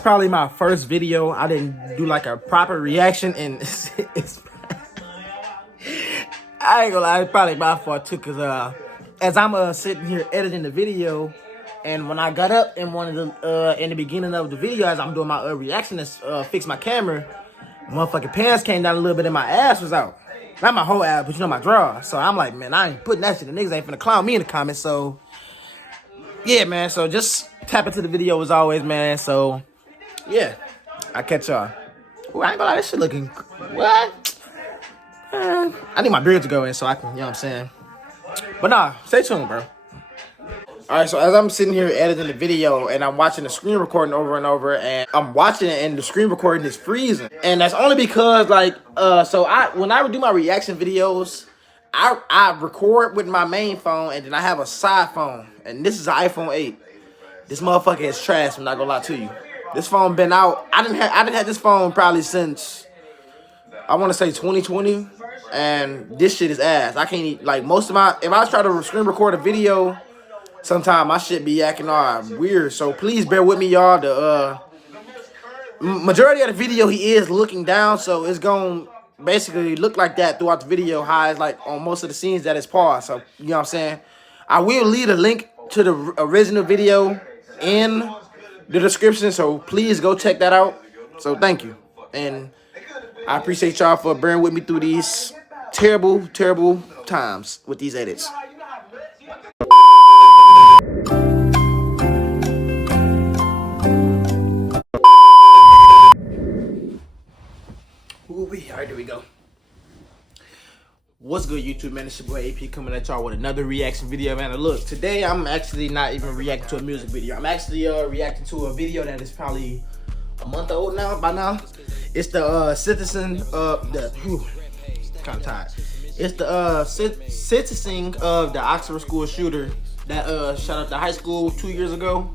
probably my first video. I didn't do like a proper reaction, and it's I ain't gonna lie, it's probably my fault too, cause as I'm sitting here editing the video, and when I got up and wanted to in the beginning of the video, as I'm doing my reaction to fix my camera, motherfucking pants came down a little bit and my ass was out. Not my whole ass, but you know, my draw. So I'm like, man, I ain't putting that shit. The niggas ain't finna clown me in the comments. So yeah, man. So just tap into the video as always, man. So yeah, I catch y'all. Ooh, I ain't gonna lie, this shit looking what? I need my beard to go in so I can, you know what I'm saying. But nah, stay tuned, bro. Alright, so as I'm sitting here editing the video and I'm watching the screen recording over and over, and I'm watching it and the screen recording is freezing. And that's only because like so when I do my reaction videos, I record with my main phone and then I have a side phone. And this is an iPhone 8. This motherfucker is trash, I'm not gonna lie to you. This phone been out. I didn't have this phone probably since I wanna say 2020. And this shit is ass. I can't like most of my if I try to screen record a video, sometimes my shit be acting all weird, so please bear with me, y'all. The majority of the video, he is looking down, so it's gonna basically look like that throughout the video. How it's like on most of the scenes that it's paused. So you know what I'm saying. I will leave a link to the original video in the description, so please go check that out. So thank you, and I appreciate y'all for bearing with me through these terrible, terrible times with these edits. Alright, there we go. What's good, YouTube, man? It's your boy AP coming at y'all with another reaction video, man. And look, today I'm actually not even reacting to a music video. I'm actually reacting to a video that is probably a month old now. By now, it's the citizen of the. Kind of tired. It's the sentencing of the Oxford school shooter that shot up the high school 2 years ago.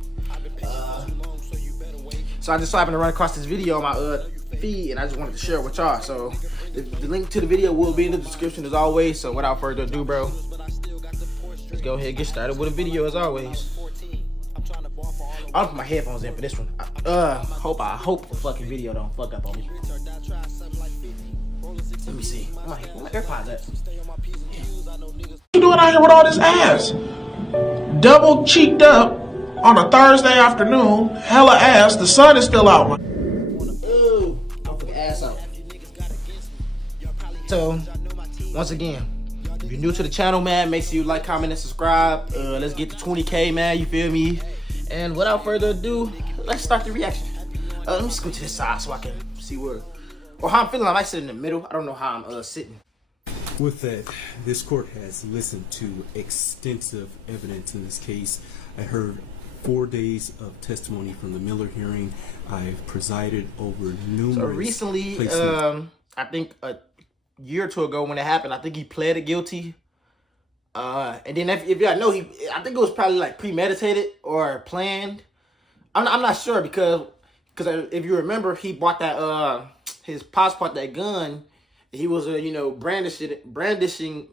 So I just so happened to run across this video on my feed, and I just wanted to share it with y'all. So the link to the video will be in the description as always. So without further ado, bro, let's go ahead and get started with a video as always. I'll put my headphones in for this one. I hope the fucking video don't fuck up on me. Let me see. Where my AirPods at? What you doing out here with all this ass? Double cheeked up on a Thursday afternoon, hella ass. The sun is still out. Ooh, don't put the ass out. So, once again, if you're new to the channel, man, make sure you like, comment, and subscribe. Let's get to 20K, man. You feel me? And without further ado, let's start the reaction. Let me scoot to this side so I can see where. Or how I'm feeling. I might sit in the middle. I don't know how I'm sitting. With that, this court has listened to extensive evidence in this case. I heard 4 days of testimony from the Miller hearing. I've presided over numerous. So recently, I think a year or two ago when it happened, I think he pleaded guilty. And then if y'all know, I think it was probably like premeditated or planned. I'm not sure because if you remember, he bought that his pops bought that gun. He was you know, brandishing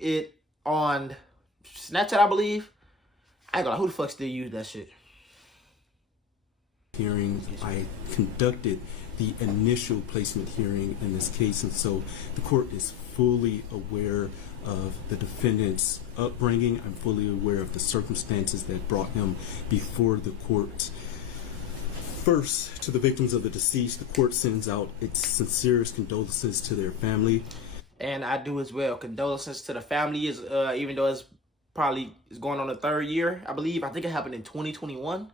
it on Snapchat, I believe. I ain't gonna lie, who the fuck still use that shit? Hearing, I conducted the initial placement hearing in this case, and so the court is fully aware of the defendant's upbringing. I'm fully aware of the circumstances that brought him before the court. First, to the victims of the deceased, the court sends out its sincerest condolences to their family. And I do as well. Condolences to the family, is even though it's going on the 3rd year, I believe. I think it happened in 2021.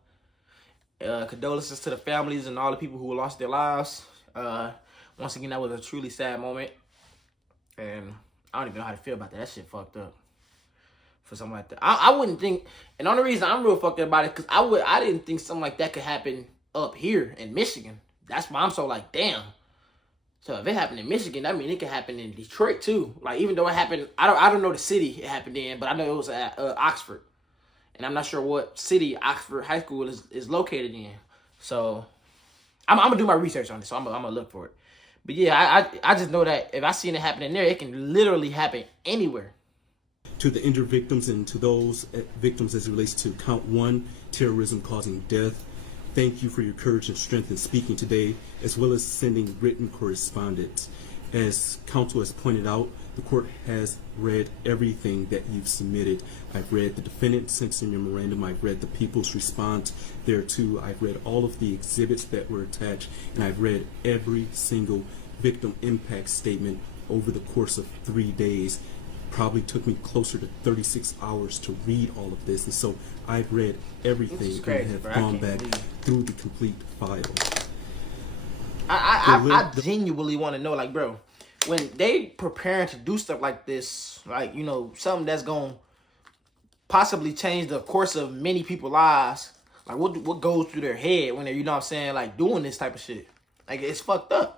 Condolences to the families and all the people who lost their lives. Once again, that was a truly sad moment. And I don't even know how to feel about that. That shit fucked up. For something like that. I wouldn't think, and the only reason I'm real fucked up about it, because I didn't think something like that could happen up here in Michigan. That's why I'm so like, damn. So if it happened in Michigan, that means it could happen in Detroit too. Like, even though it happened, I don't know the city it happened in, but I know it was at Oxford, and I'm not sure what city Oxford High School is located in. So I'm gonna do my research on this. So I'm gonna look for it. But yeah, I just know that if I seen it happening there, it can literally happen anywhere. To the injured victims and to those victims as it relates to count 1, terrorism causing death, thank you for your courage and strength in speaking today, as well as sending written correspondence. As counsel has pointed out, the court has read everything that you've submitted. I've read the defendant's sentencing memorandum. I've read the people's response thereto. I've read all of the exhibits that were attached, and I've read every single victim impact statement over the course of 3 days. Probably took me closer to 36 hours to read all of this, and so I've read everything and have gone back through the complete file. I genuinely want to know, like, bro, when they preparing to do stuff like this, like, you know, something that's gonna possibly change the course of many people's lives, like, what goes through their head when they're, you know what I'm saying, like, doing this type of shit? Like, it's fucked up.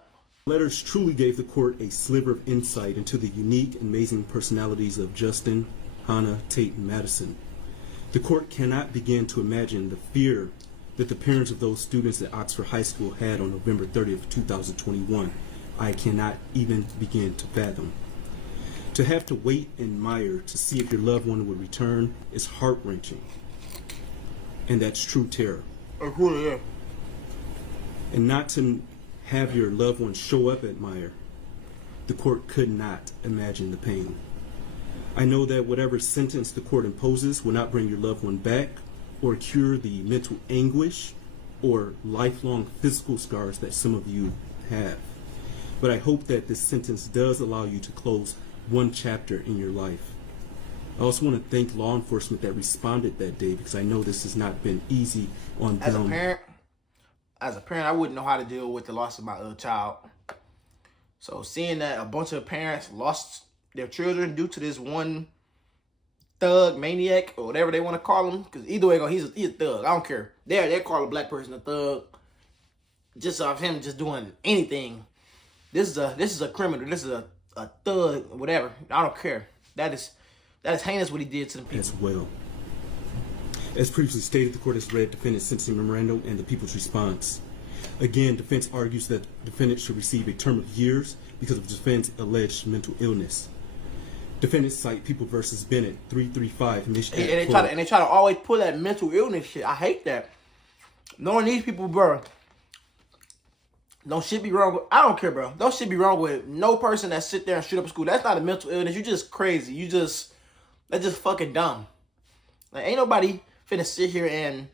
Letters truly gave the court a sliver of insight into the unique and amazing personalities of Justin, Hannah, Tate, and Madison. The court cannot begin to imagine the fear that the parents of those students at Oxford High School had on November 30th, 2021. I cannot even begin to fathom. To have to wait and mire to see if your loved one would return is heart-wrenching. And that's true terror. And not to have your loved one show up at Mire, the court could not imagine the pain. I know that whatever sentence the court imposes will not bring your loved one back or cure the mental anguish or lifelong physical scars that some of you have. But I hope that this sentence does allow you to close one chapter in your life. I also want to thank law enforcement that responded that day, because I know this has not been easy on them. As a parent, I wouldn't know how to deal with the loss of my child. So seeing that a bunch of parents lost their children due to this one thug, maniac, or whatever they want to call him, because either way, he's a thug. I don't care. They call a black person a thug just off him just doing anything. This is a criminal. This is a thug, whatever. I don't care. That is heinous what he did to the people. As well. As previously stated, the court has read defendant's sentencing memorandum and the people's response. Again, defense argues that the defendant should receive a term of years because of defendant's alleged mental illness. Defendants cite People v. Bennett 335 Michigan. And they try to always pull that mental illness shit. I hate that. Knowing these people, bro, don't shit be wrong with, I don't care, bro. Don't shit be wrong with no person that sit there and shoot up a school. That's not a mental illness. You just crazy. That's just fucking dumb. Like, ain't nobody finna sit here and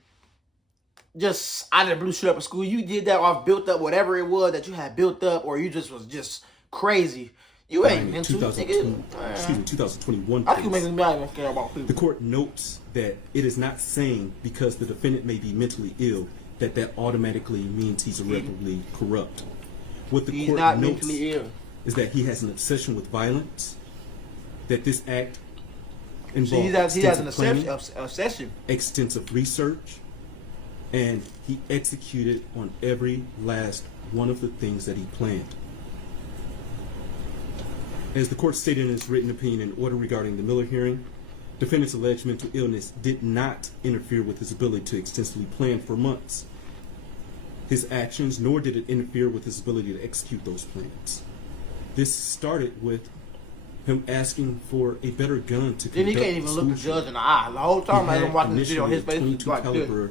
just out of the blue shoot up a school. You did that off built up whatever it was that you had built up, or you just was just crazy. You ain't mental. 2021 I keep making me not even care about people. The court notes that it is not saying because the defendant may be mentally ill that automatically means he's irreparably corrupt. What the court notes is that he has an obsession with violence, that this act involves he has an obsession, extensive research, and he executed on every last one of the things that he planned. As the court stated in its written opinion and order regarding the Miller hearing, defendant's alleged mental illness did not interfere with his ability to extensively plan for months. His actions, nor did it interfere with his ability to execute those plans. This started with him asking for a better gun to conduct. Then he can't even look the judge in the eye. The whole time I was watching the video on his face, he's like this.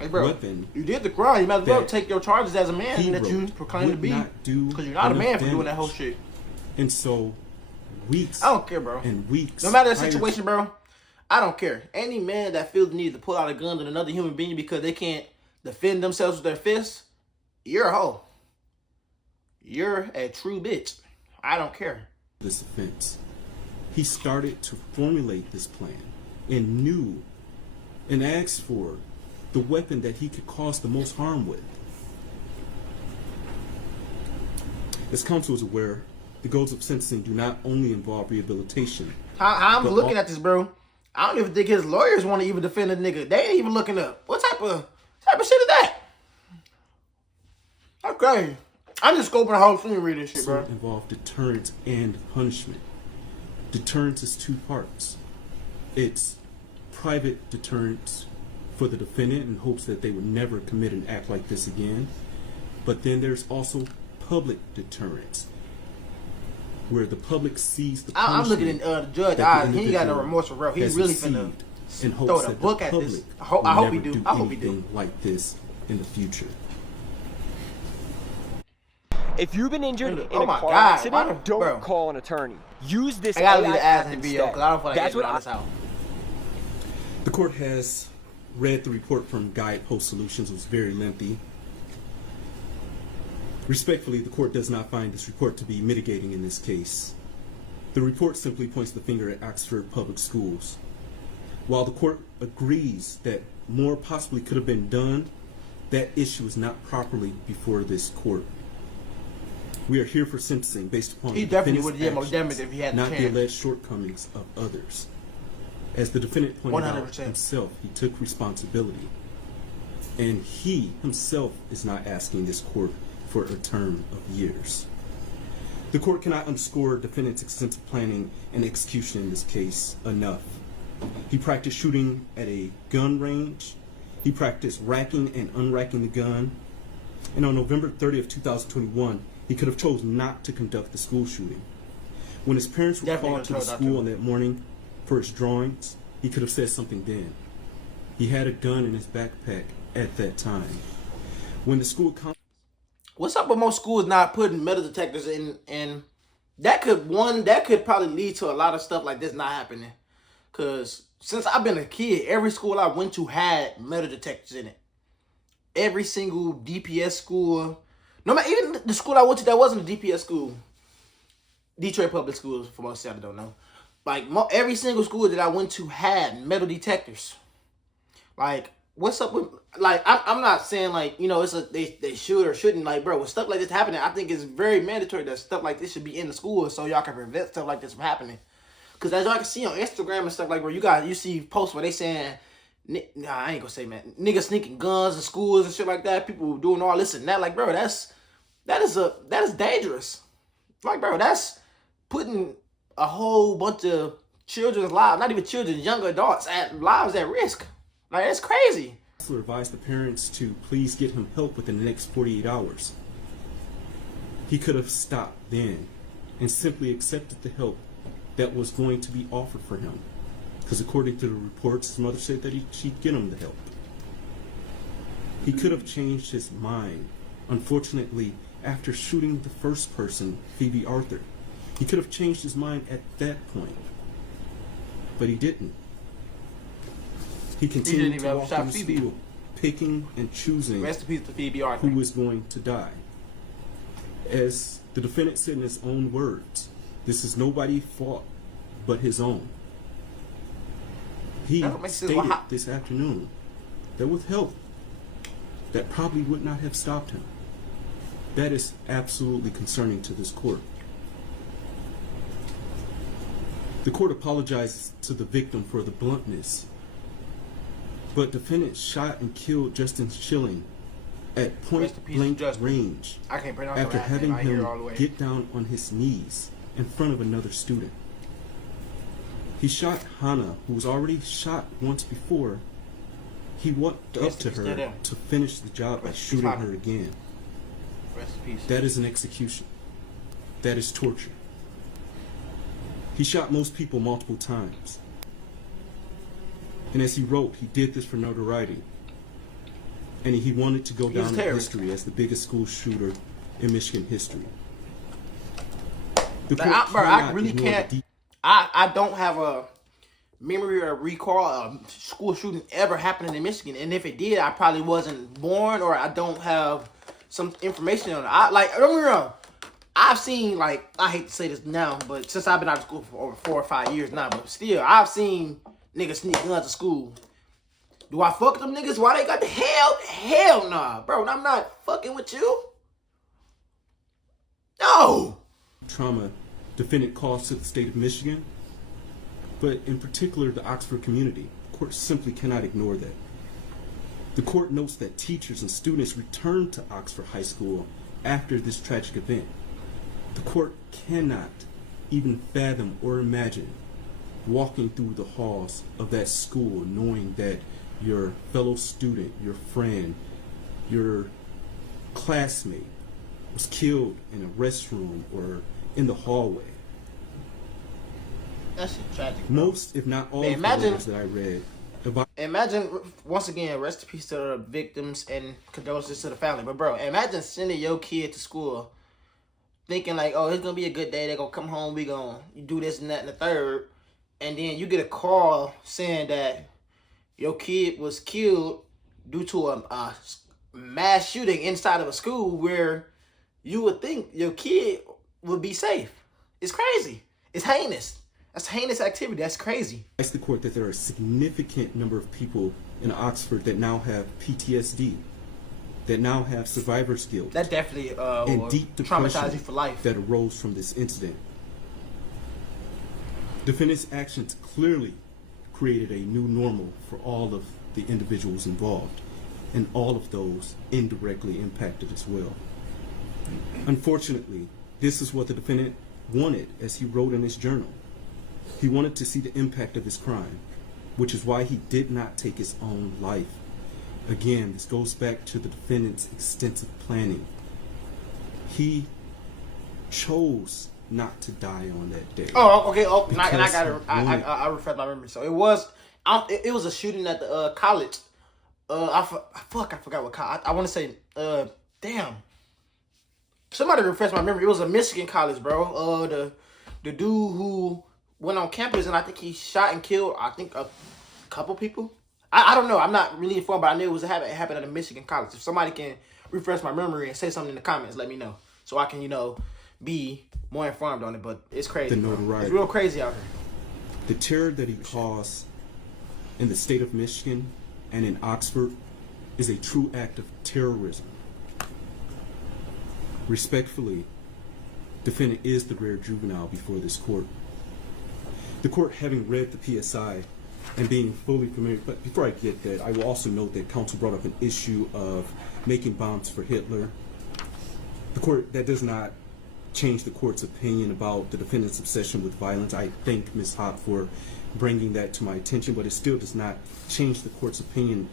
Hey, bro, weapon. You did the crime. You might as well take your charges as a man that you proclaim to be. Because you're not a man for doing that whole shit. And so, weeks. I don't care, bro. And weeks. No matter the situation, bro, I don't care. Any man that feels the need to pull out a gun on another human being because they can't defend themselves with their fists, you're a hoe. You're a true bitch. I don't care. This offense. He started to formulate this plan and knew and asked for the weapon that he could cause the most harm with. As counsel is aware, the goals of sentencing do not only involve rehabilitation. I'm looking at this, bro. I don't even think his lawyers want to even defend a nigga. They ain't even looking up. What type of shit is that? Okay. I'm just scoping the whole thing and read this shit, bro. Involve deterrence and punishment. Deterrence is two parts. It's private deterrence for the defendant in hopes that they would never commit an act like this again. But then there's also public deterrence, where the public sees the punishment. I'm looking at the judge's eyes. He ain't got no remorse for real. He's really finna throw the book at this. I hope he do. I hope he do. Like this in the future. If you've been injured in Oh a my car God, accident, don't bro. call an attorney. Use this I gotta AI leave the ass in the app video because I don't feel like That's editing what all this out. The court has read the report from Guidepost Solutions. It was very lengthy. Respectfully, the court does not find this report to be mitigating in this case. The report simply points the finger at Oxford Public Schools. While the court agrees that more possibly could have been done, that issue is not properly before this court. We are here for sentencing based upon He the definitely defendant's would have did more actions, damage if he had the not the chance. alleged shortcomings of others. As the defendant pointed out 100%. himself, he took responsibility. And he himself is not asking this court for a term of years. The court cannot underscore defendant's extensive planning and execution in this case enough. He practiced shooting at a gun range. He practiced racking and unracking the gun. And on November 30th, 2021, he could have chosen not to conduct the school shooting. When his parents were Definitely called to the chose not school to. on that morning for his drawings, he could have said something then. He had a gun in his backpack at that time. When the school What's up with most schools not putting metal detectors in? And that could probably lead to a lot of stuff like this not happening. Cause since I've been a kid, every school I went to had metal detectors in it. Every single DPS school, no matter, even the school I went to that wasn't a DPS school, Detroit Public Schools, for most of you that don't know. Like every single school that I went to had metal detectors. Like, what's up with, like, I'm not saying like, you know, it's they should or shouldn't, like, bro, with stuff like this happening, I think it's very mandatory that stuff like this should be in the school so y'all can prevent stuff like this from happening. Cause as y'all can see on Instagram and stuff, like, bro, you see posts where they saying, nah, I ain't gonna say, man, niggas sneaking guns in schools and shit like that, people doing all this and that, like, bro, that is dangerous. Like, bro, that's putting a whole bunch of children's lives, not even children, young adults, lives at risk. Like, that's crazy. counselor advised the parents to please get him help within the next 48 hours. He could have stopped then and simply accepted the help that was going to be offered for him. Because according to the reports, his mother said that she'd get him the help. He could have changed his mind. Unfortunately, after shooting the first person, Phoebe Arthur, he could have changed his mind at that point. But he didn't. He continued even to have walk shot into Phoebe. school, picking and choosing Rest in peace to Phoebe Arthur. who was going to die. As the defendant said in his own words, this is nobody's fault but his own. He That don't make sense. stated Why- this afternoon that with help, that probably would not have stopped him. That is absolutely concerning to this court. The court apologizes to the victim for the bluntness, but defendant shot and killed Justin Schilling at point Rest in peace, blank Justin. range I can't pronounce the after last having name. I hear him it all the way. get down on his knees in front of another student. He shot Hannah, who was already shot once before. He walked up Rest to in peace, her dead. to finish the job by Rest in peace, shooting Hannah. her again. Rest in peace. That is an execution. That is torture. He shot most people multiple times. And as he wrote, he did this for notoriety. And he wanted to go He's a down in terrorist. history as the biggest school shooter in Michigan history. The Like, court bro, I cannot really ignore the can't. deep I don't have a memory or recall a school shooting ever happening in Michigan, and if it did, I probably wasn't born, or I don't have some information on it. Don't get me wrong. I've seen, like, I hate to say this now, but since I've been out of school for over 4 or 5 years now, but still, I've seen niggas sneak guns to school. Do I fuck them niggas? Why they got the hell? Hell nah, bro. I'm not fucking with you. No. trauma defendant caused to the state of Michigan, but in particular the Oxford community. The court simply cannot ignore that. The court notes that teachers and students returned to Oxford High School after this tragic event. The court cannot even fathom or imagine walking through the halls of that school knowing that your fellow student, your friend, your classmate was killed in a restroom or in the hallway. That shit tragic, bro. Most, if not all, Man, of the imagine- letters that I read about imagine, once again, rest in peace to the victims and condolences to the family. But bro, imagine sending your kid to school thinking like, oh, it's gonna be a good day. They're gonna come home. We gonna do this and that and the third, and then you get a call saying that your kid was killed due to a mass shooting inside of a school where you would think your kid would be safe. It's crazy. It's heinous. That's heinous activity. That's crazy. I ask the court that there are a significant number of people in Oxford that now have PTSD, that now have survivor's guilt, That definitely and will deep traumatize depression you for life. that arose from this incident. Defendant's actions clearly created a new normal for all of the individuals involved, and all of those indirectly impacted as well. Unfortunately, this is what the defendant wanted, as he wrote in his journal. He wanted to see the impact of his crime, which is why he did not take his own life. Again, this goes back to the defendant's extensive planning. He chose not to die on that day. Oh, okay. Oh, and I Because got he to. wanted- I refresh my memory. So it was a shooting at the college. I forgot what college. I want to say. Damn. Somebody refresh my memory. It was a Michigan college, bro. The dude who went on campus and I think he shot and killed, I think, a couple people. I don't know. I'm not really informed, but I knew it happened at a Michigan college. If somebody can refresh my memory and say something in the comments, let me know so I can, be more informed on it. But it's crazy. The notoriety. It's real crazy out here. The terror that he caused in the state of Michigan and in Oxford is a true act of terrorism. Respectfully, defendant is the rare juvenile before this court. The court, having read the PSI and being fully familiar, but before I get that, I will also note that counsel brought up an issue of making bombs for Hitler. The court, that does not change the court's opinion about the defendant's obsession with violence. I thank Ms. Hott for bringing that to my attention, but it still does not change the court's opinion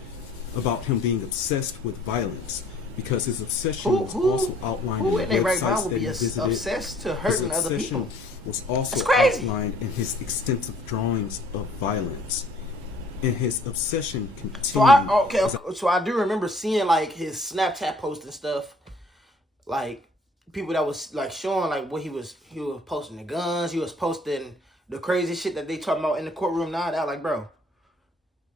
about him being obsessed with violence, because his obsession was also outlined who in in the their right mind websites would that be he visited. obsessed to His hurting other obsession people? was also It's crazy. outlined in his extensive drawings of violence, and his obsession continued. So I do remember seeing like his Snapchat posts and stuff, like people that was like showing like what he was posting the guns, he was posting the crazy shit that they talking about in the courtroom now. That like, bro,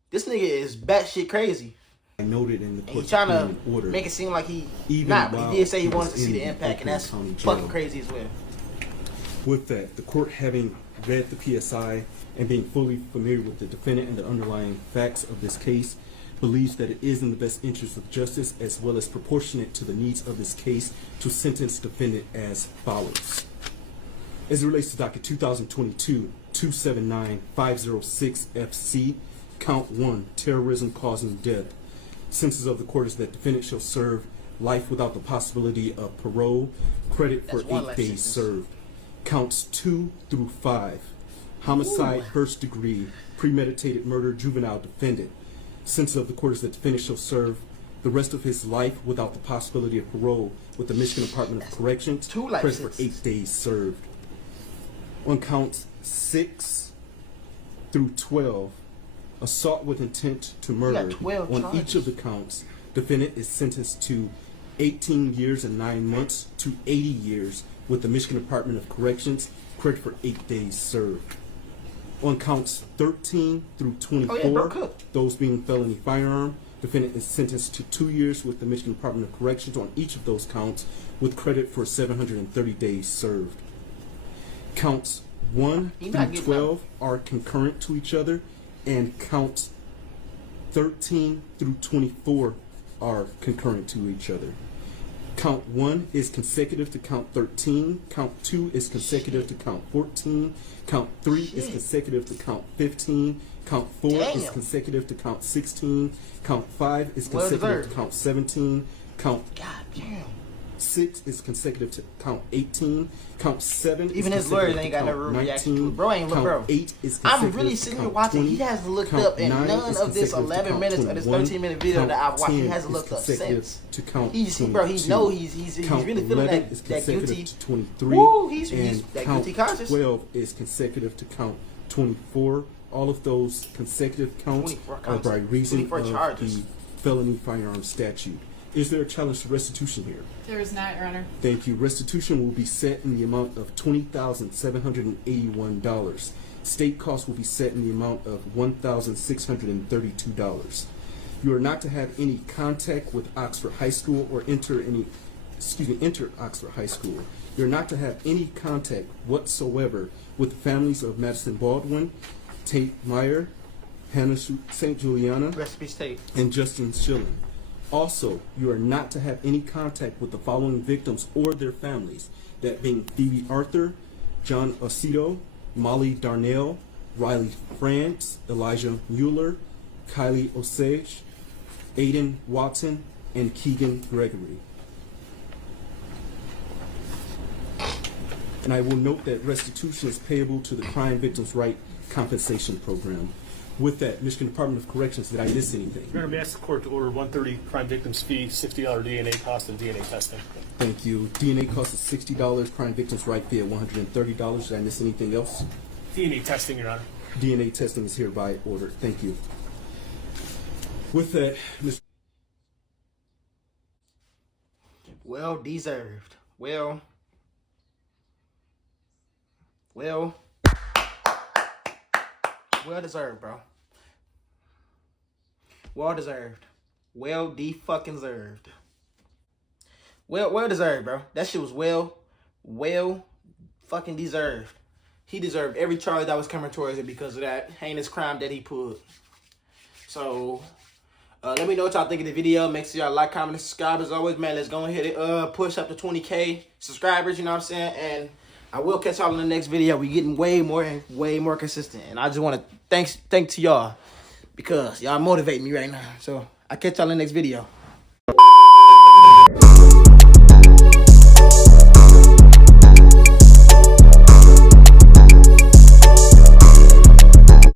this nigga is batshit crazy. I noted in the And he court's trying to opinion order, make it seem like he even not, but while he did say he he wanted was to see in the the impact, and Oakland that's County fucking Jail. crazy as well. With that, the court, having read the PSI and being fully familiar with the defendant and the underlying facts of this case, believes that it is in the best interest of justice as well as proportionate to the needs of this case to sentence defendant as follows. As it relates to docket 2022-279-506 FC, count 1, terrorism causing death. Sentences of the court is that defendant shall serve life without the possibility of parole, credit for That's one 8 less days sentence. served. Counts 2 through 5, homicide, first degree, premeditated murder, juvenile defendant. Sentence of the court is that defendant shall serve the rest of his life without the possibility of parole with the Michigan Department of Corrections, two life credit for sentences. 8 days served. On counts 6 through 12, assault with intent to murder. 12 On charges. each of the counts, defendant is sentenced to 18 years and 9 months to 80 years with the Michigan Department of Corrections, credit for 8 days served. On counts 13 through 24, bro, cook. those being felony firearm, defendant is sentenced to 2 years with the Michigan Department of Corrections on each of those counts with credit for 730 days served. Counts 1 He not through getting 12 are concurrent to each other, and counts 13 through 24 are concurrent to each other. Count 1 is consecutive to count 13, count 2 is consecutive to count 14, count 3 is consecutive to count 15, count 4 is Damn. consecutive to count 16, count 5 is Well consecutive deserved. to count 17, count God damn. 6 is consecutive to count 18. Count 7 Even is his lawyers consecutive ain't to got no count real reaction 19. to it. Bro ain't look, Count bro. 8 is I'm consecutive really to sitting here count watching. 20. He hasn't looked Count up in 9 none is of this consecutive to 11 count minutes of this 21. 13-minute video Count that I've watched. He 10 hasn't is looked up consecutive since. to count He's, bro, he 22. know he's Count really feeling 11 that is guilty. consecutive to 23. Woo, he's and that count guilty conscious. 12 is consecutive to count 24. All of those consecutive counts 24 are counts, by reason 24 of charges. the felony firearm statute. Is there a challenge to restitution here? There is not, Your Honor. Thank you. Restitution will be set in the amount of $20,781. State costs will be set in the amount of $1,632. You are not to have any contact with Oxford High School or enter Oxford High School. You're not to have any contact whatsoever with the families of Madison Baldwin, Tate Meyer, Hannah St. Juliana, Rest in peace, Tate. and Justin Schilling. Also, you are not to have any contact with the following victims or their families, that being Phoebe Arthur, John Osito, Molly Darnell, Riley France, Elijah Mueller, Kylie Osage, Aiden Watson, and Keegan Gregory. And I will note that restitution is payable to the Crime Victims' Right Compensation Program. With that, Michigan Department of Corrections, did I miss anything? Your Honor, may I ask the court to order 130 crime victims fee, $60 DNA cost, and DNA testing? Thank you. DNA cost is $60, Crime Victims' Right fee at $130. Did I miss anything else? DNA testing, Your Honor. DNA testing is hereby ordered. Thank you. With that, Mr. Well deserved. Well deserved, bro. Well deserved. Well fucking deserved. Well deserved, bro. That shit was well fucking deserved. He deserved every charge that was coming towards it because of that heinous crime that he pulled. So, let me know what y'all think of the video. Make sure y'all like, comment, and subscribe. As always, man, let's go ahead and push up to 20K subscribers, you know what I'm saying? And I will catch y'all in the next video. We're getting way more consistent. And I just want to thank to y'all because y'all motivate me right now. So, I'll catch y'all in the next video.